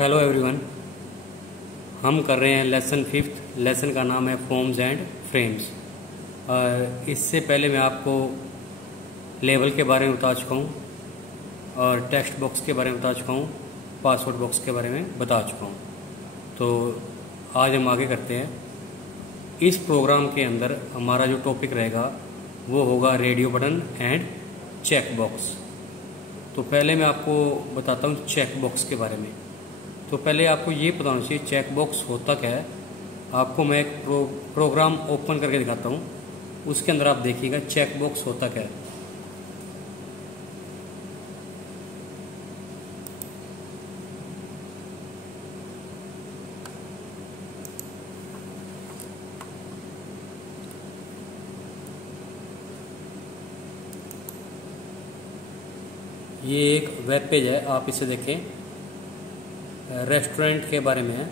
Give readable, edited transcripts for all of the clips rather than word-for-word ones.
Hello everyone. हम कर रहे हैं लेसन फिफ्थ। लेसन का नाम है फॉर्म्स एंड फ्रेम्स। इससे पहले मैं आपको लेबल के बारे में बता चुका हूँ और टेक्स्ट बॉक्स के बारे में बता चुका हूँ, पासवर्ड बॉक्स के बारे में बता चुका हूँ। तो आज हम आगे करते हैं। इस प्रोग्राम के अंदर हमारा जो टॉपिक रहेगा वो होगा radio button and check box. तो पहले मैं आपको बताता हूँ चेक बॉक्स के बारे में। तो पहले आपको ये पता होना चाहिए चेक बॉक्स होता क्या है। आपको मैं एक प्रोग्राम ओपन करके दिखाता हूँ, उसके अंदर आप देखिएगा चेक बॉक्स होता क्या है। ये एक वेब पेज है, आप इसे देखें। रेस्टोरेंट के बारे में है।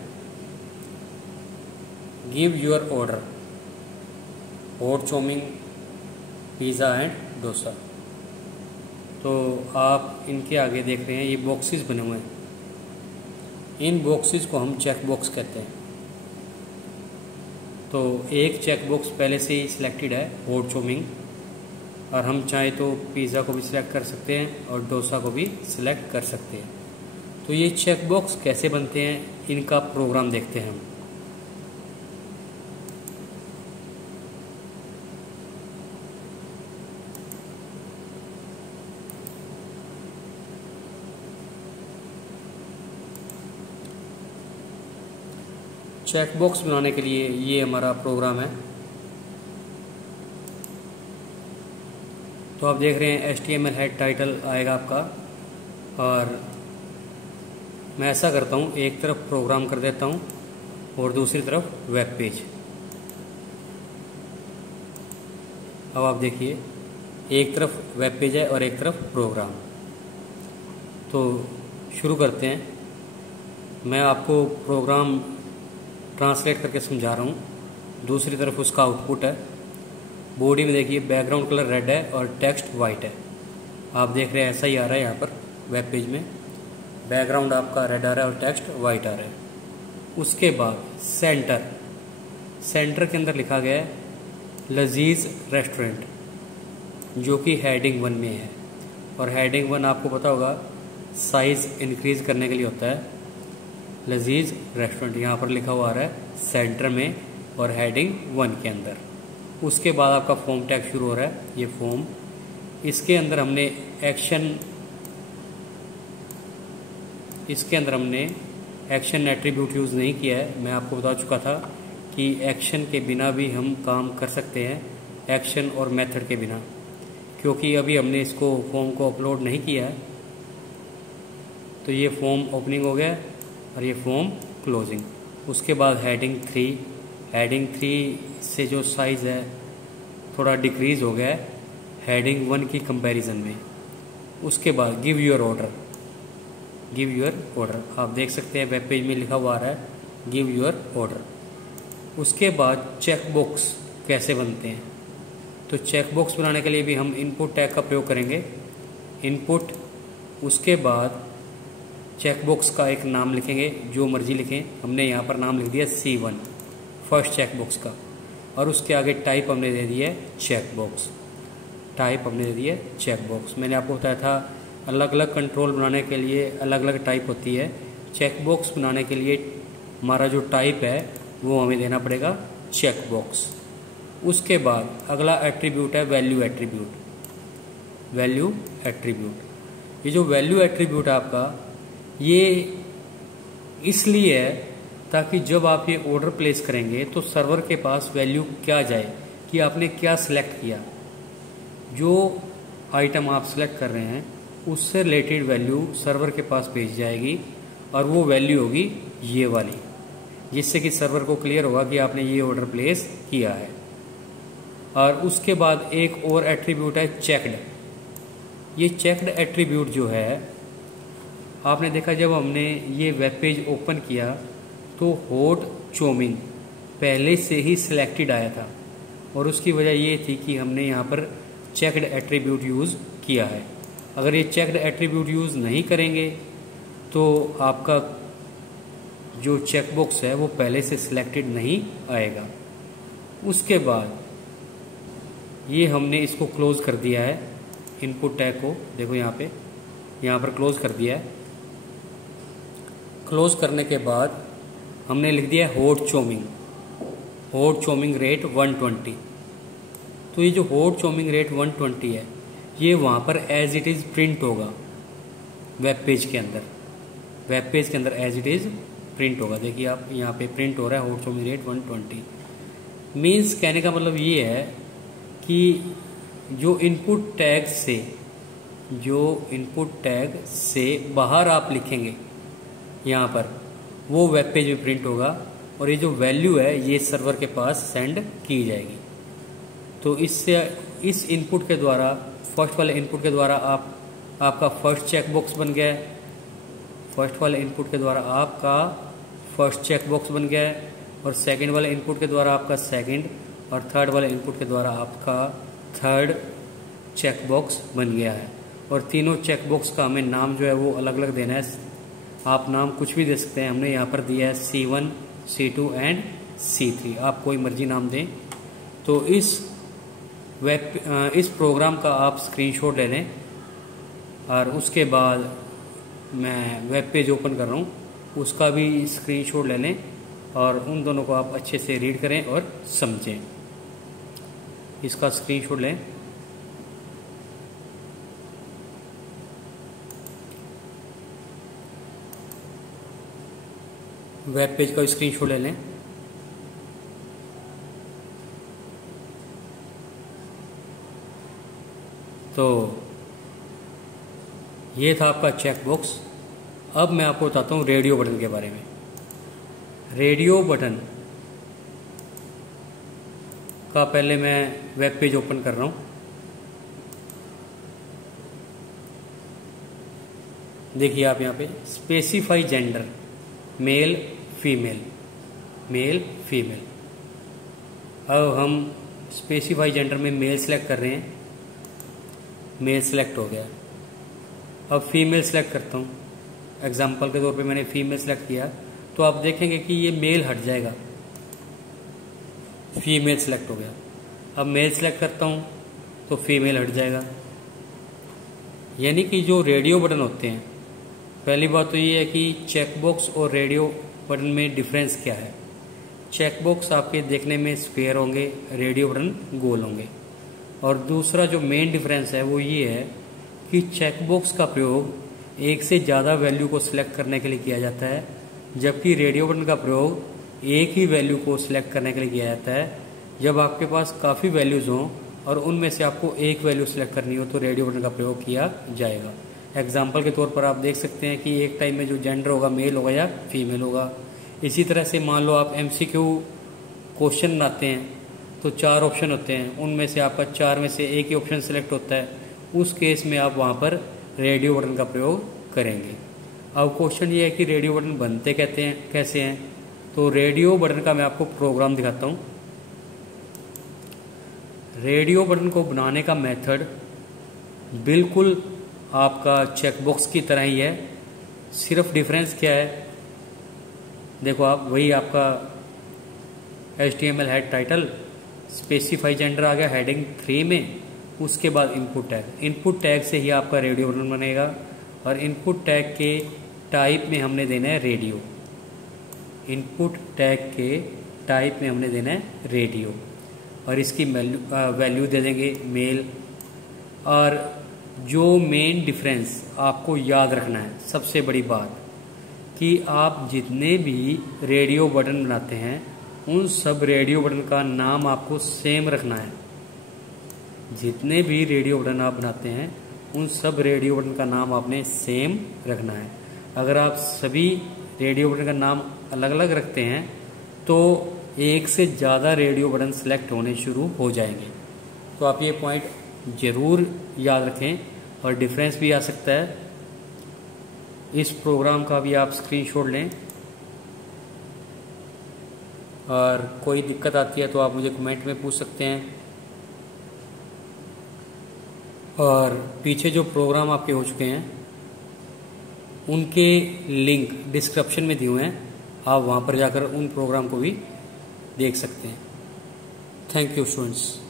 Give your order, hot chowmein, pizza and dosa. तो आप इनके आगे देख रहे हैं ये बॉक्सेस बने हुए हैं। इन बॉक्सेस को हम चेक बॉक्स कहते हैं। तो एक चेक बॉक्स पहले से ही सिलेक्टेड है, हॉट चाउमीन, और हम चाहे तो पिज़्ज़ा को भी सिलेक्ट कर सकते हैं और डोसा को भी सिलेक्ट कर सकते हैं। तो ये चेक बॉक्स कैसे बनते हैं, इनका प्रोग्राम देखते हैं हम। चेक बॉक्स बनाने के लिए ये हमारा प्रोग्राम है। तो आप देख रहे हैं HTML हेड टाइटल आएगा आपका, और मैं ऐसा करता हूँ एक तरफ प्रोग्राम कर देता हूँ और दूसरी तरफ वेब पेज। अब आप देखिए एक तरफ वेब पेज है और एक तरफ प्रोग्राम। तो शुरू करते हैं। मैं आपको प्रोग्राम ट्रांसलेट करके समझा रहा हूँ, दूसरी तरफ उसका आउटपुट है। बॉडी में देखिए बैकग्राउंड कलर रेड है और टेक्स्ट वाइट है। आप देख रहे हैं ऐसा ही आ रहा है यहाँ पर वेब पेज में, बैकग्राउंड आपका रेड आ रहा है और टेक्स्ट वाइट आ रहा है। उसके बाद सेंटर, सेंटर के अंदर लिखा गया है लजीज रेस्टोरेंट, जो कि हेडिंग 1 में है। और हेडिंग 1 आपको पता होगा साइज इंक्रीज करने के लिए होता है। लजीज रेस्टोरेंट यहाँ पर लिखा हुआ आ रहा है सेंटर में और हेडिंग 1 के अंदर। उसके बाद आपका फॉर्म टैग शुरू हो रहा है, ये फॉर्म। इसके अंदर हमने एक्शन एट्रीब्यूट यूज़ नहीं किया है। मैं आपको बता चुका था कि एक्शन के बिना भी हम काम कर सकते हैं, एक्शन और मेथड के बिना, क्योंकि अभी हमने इसको फॉर्म को अपलोड नहीं किया है। तो ये फॉर्म ओपनिंग हो गया और ये फॉर्म क्लोजिंग। उसके बाद हेडिंग 3 से जो साइज़ है थोड़ा डिक्रीज़ हो गया है हेडिंग 1 की कंपैरिजन में। उसके बाद गिव योर ऑर्डर, आप देख सकते हैं वेब पेज में लिखा हुआ आ रहा है गिव योर ऑर्डर। उसके बाद चेक बॉक्स कैसे बनते हैं। तो चेक बॉक्स बनाने के लिए भी हम इनपुट टैग का प्रयोग करेंगे, इनपुट। उसके बाद चेक बॉक्स का एक नाम लिखेंगे, जो मर्जी लिखें। हमने यहाँ पर नाम लिख दिया C1 फर्स्ट चेक बॉक्स का, और उसके आगे टाइप हमने दे दिया चेक बॉक्स। मैंने आपको बताया था अलग अलग कंट्रोल बनाने के लिए अलग अलग टाइप होती है। चेक बॉक्स बनाने के लिए हमारा जो टाइप है वो हमें देना पड़ेगा चेक बॉक्स। उसके बाद अगला एट्रीब्यूट है वैल्यू एट्रीब्यूट। ये जो वैल्यू एट्रीब्यूट है आपका, ये इसलिए है ताकि जब आप ये ऑर्डर प्लेस करेंगे तो सर्वर के पास वैल्यू क्या जाए कि आपने क्या सिलेक्ट किया। जो आइटम आप सिलेक्ट कर रहे हैं उससे रिलेटेड वैल्यू सर्वर के पास भेज जाएगी, और वो वैल्यू होगी ये वाली, जिससे कि सर्वर को क्लियर होगा कि आपने ये ऑर्डर प्लेस किया है। और उसके बाद एक और एट्रीब्यूट है चेक्ड। ये चेक्ड एट्रीब्यूट जो है, आपने देखा जब हमने ये वेब पेज ओपन किया तो हॉट चाउमीन पहले से ही सिलेक्टेड आया था, और उसकी वजह ये थी कि हमने यहाँ पर चेक्ड एट्रीब्यूट यूज़ किया है। अगर ये चेक्ड एट्रीब्यूट यूज़ नहीं करेंगे तो आपका जो चेकबॉक्स है वो पहले से सिलेक्टेड नहीं आएगा। उसके बाद ये हमने इसको क्लोज कर दिया है, इनपुट टैग को देखो यहाँ पर क्लोज कर दिया है। क्लोज करने के बाद हमने लिख दिया है हॉट चोमिंग रेट 120। तो ये जो हॉट चोमिंग रेट 120 है ये वहाँ पर एज इट इज़ प्रिंट होगा वेब पेज के अंदर एज इट इज़ प्रिंट होगा। देखिए आप यहाँ पे प्रिंट हो रहा है हॉट चोमिंग रेट 120। मीन्स कहने का मतलब ये है कि जो इनपुट टैग से बाहर आप लिखेंगे यहाँ पर वो वेब पेज में प्रिंट होगा और ये जो वैल्यू है ये सर्वर के पास सेंड की जाएगी। तो इस इनपुट के द्वारा, फर्स्ट वाले इनपुट के द्वारा आपका फर्स्ट चेकबॉक्स बन गया है, फर्स्ट वाले इनपुट के द्वारा आपका फर्स्ट चेकबॉक्स बन गया है, और सेकंड वाले इनपुट के द्वारा आपका सेकंड, और थर्ड वाले इनपुट के द्वारा आपका थर्ड चेकबॉक्स बन गया है। और तीनों चेकबॉक्स का हमें नाम जो है वो अलग अलग देना है। आप नाम कुछ भी दे सकते हैं, हमने यहाँ पर दिया है C1, C2 एंड C3, आप कोई मर्जी नाम दें। तो इस प्रोग्राम का आप स्क्रीनशॉट ले लें और उसके बाद मैं वेब पेज ओपन कर रहा हूँ उसका भी स्क्रीनशॉट ले लें और उन दोनों को आप अच्छे से रीड करें और समझें। इसका स्क्रीनशॉट लें। वेब पेज का स्क्रीनशॉट ले लें। तो ये था आपका चेकबॉक्स। अब मैं आपको बताता हूँ रेडियो बटन के बारे में। रेडियो बटन का पहले मैं वेब पेज ओपन कर रहा हूँ। देखिए आप यहाँ पे स्पेसिफाई जेंडर मेल फीमेल। अब हम स्पेसिफाई जेंडर में मेल सेलेक्ट कर रहे हैं, मेल सेलेक्ट हो गया। अब फीमेल सेलेक्ट करता हूँ, एग्जाम्पल के तौर पे मैंने फीमेल सेलेक्ट किया तो आप देखेंगे कि ये मेल हट जाएगा, फीमेल सेलेक्ट हो गया। अब मेल सेलेक्ट करता हूँ तो फीमेल हट जाएगा। यानी कि जो रेडियो बटन होते हैं, पहली बात तो ये है कि चेकबॉक्स और रेडियो बटन में डिफरेंस क्या है। चेकबॉक्स आपके देखने में स्क्वायर होंगे, रेडियो बटन गोल होंगे। और दूसरा जो मेन डिफरेंस है वो ये है कि चेकबॉक्स का प्रयोग एक से ज़्यादा वैल्यू को सिलेक्ट करने के लिए किया जाता है, जबकि रेडियो बटन का प्रयोग एक ही वैल्यू को सिलेक्ट करने के लिए किया जाता है। जब आपके पास काफ़ी वैल्यूज़ हों और उनमें से आपको एक वैल्यू सिलेक्ट करनी हो तो रेडियो बटन का प्रयोग किया जाएगा। एग्जाम्पल के तौर पर आप देख सकते हैं कि एक टाइम में जो जेंडर होगा मेल होगा या फीमेल होगा। इसी तरह से मान लो आप MCQ क्वेश्चन बनाते हैं तो 4 ऑप्शन होते हैं, उनमें से आपका 4 में से एक ही ऑप्शन सेलेक्ट होता है। उस केस में आप वहाँ पर रेडियो बटन का प्रयोग करेंगे। अब क्वेश्चन ये है कि रेडियो बटन बनते कैसे हैं। तो रेडियो बटन का मैं आपको प्रोग्राम दिखाता हूँ। रेडियो बटन को बनाने का मेथड बिल्कुल आपका चेकबॉक्स की तरह ही है, सिर्फ डिफरेंस क्या है देखो आप, वही आपका HTML head title, specify gender आ गया हेडिंग 3 में, उसके बाद इनपुट टैग से ही आपका रेडियो बटन बनेगा। और इनपुट टैग के टाइप में हमने देना है रेडियो, इनपुट टैग के टाइप में हमने देना है रेडियो, और इसकी वैल्यू दे देंगे मेल। और जो मेन डिफरेंस आपको याद रखना है, सबसे बड़ी बात, कि आप जितने भी रेडियो बटन बनाते हैं उन सब रेडियो बटन का नाम आपको सेम रखना है। जितने भी रेडियो बटन आप बनाते हैं उन सब रेडियो बटन का नाम आपने सेम रखना है। अगर आप सभी रेडियो बटन का नाम अलग अलग रखते हैं तो एक से ज़्यादा रेडियो बटन सेलेक्ट होने शुरू हो जाएंगे। तो आप ये पॉइंट ज़रूर याद रखें, और डिफरेंस भी आ सकता है। इस प्रोग्राम का भी आप स्क्रीनशॉट लें, और कोई दिक्कत आती है तो आप मुझे कमेंट में पूछ सकते हैं। और पीछे जो प्रोग्राम आपके हो चुके हैं उनके लिंक डिस्क्रिप्शन में दिए हुए हैं, आप वहाँ पर जाकर उन प्रोग्राम को भी देख सकते हैं। Thank you students.